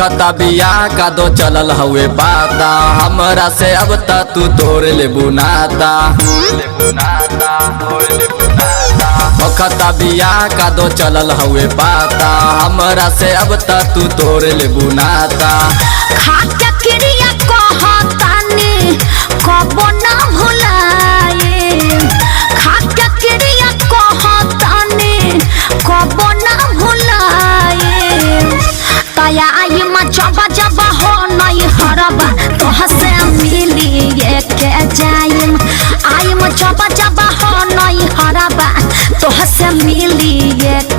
खता बियाह का दो चलल हुए बाता हमरा से अब ता तू तोड़ ले बुनाता खता बियाह का दो चलल हुए बाता हमरा से अब ता तू तोड़ ले बुनाता खात्या क्रिया कहतानी कबो ना भुलाए खात्या क्रिया कहतानी कबो ना भुलाए तया आई में जबा जबा हो नहीं हरबा तो हसे मिली के जाइम आई में जबा जबा हो नहीं हरबा तो हसे मिली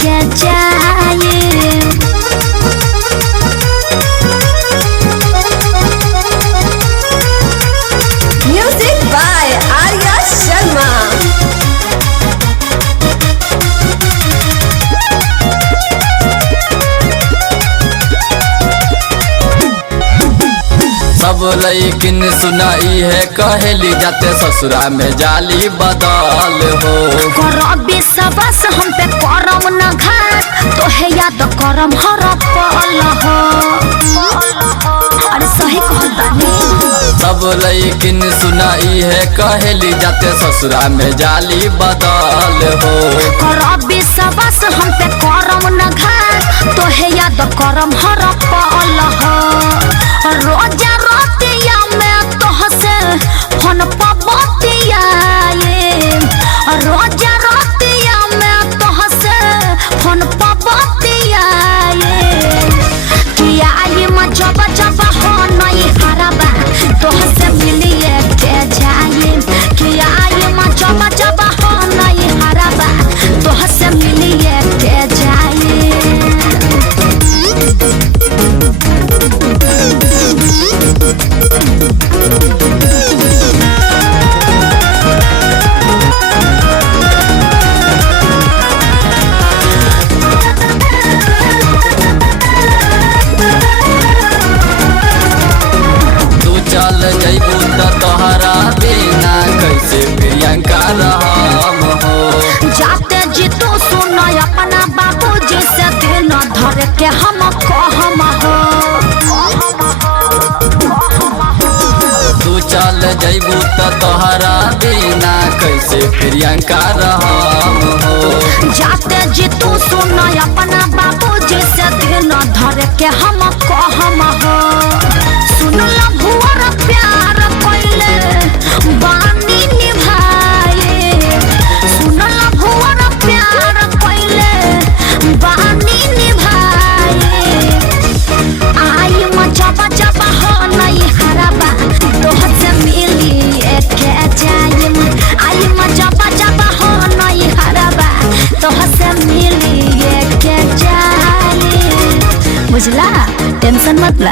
के जाइम। Music by Arya Sharma. सब लइकिन सुनाई है कहेली जाते ससुरा में जाली बदल हो करबी सबस हम पे करम न घाट तो है याद करम हर पल हो अरे सही कहतानी सब लइकिन सुनाई है कहेली जाते ससुरा में जाली बदल हो करबी सबस हम पे करम न घाट तो है याद करम हर पल हो रोजा रोतिया में तो हसे फोन पर बतियाए रोजा रोतिया में तो हसे फोन पर बतियाए किया आई में जब जब हो नहीं हरबा तो हसे मिलिए के जाए किया आई में जब जब हो नहीं हरबा तो हसे मिलिए के जाए। तू चल जइबू त तोहरा बिना कैसे प्रियंका रहम हो जाते जी तू सुन अपना बाबूजी से दिन धर के हम कहम हो तू चल जइबू त तोहरा बिना कैसे प्रियंका रहम हो जाते जी तू सुन अपना बाबूजी से दिन धर के हम कहम हो सुन ला भुवर प्यार कइले बानी निभाए सुन ला भुवर प्यार कइले बानी निभाए आई में जबा जबा हो नहीं हरबा तो हसे मिली के जाइम आई में जबा जबा हो नहीं हरबा तो हसे मिली के जाइम बुझला टेंशन मत ले।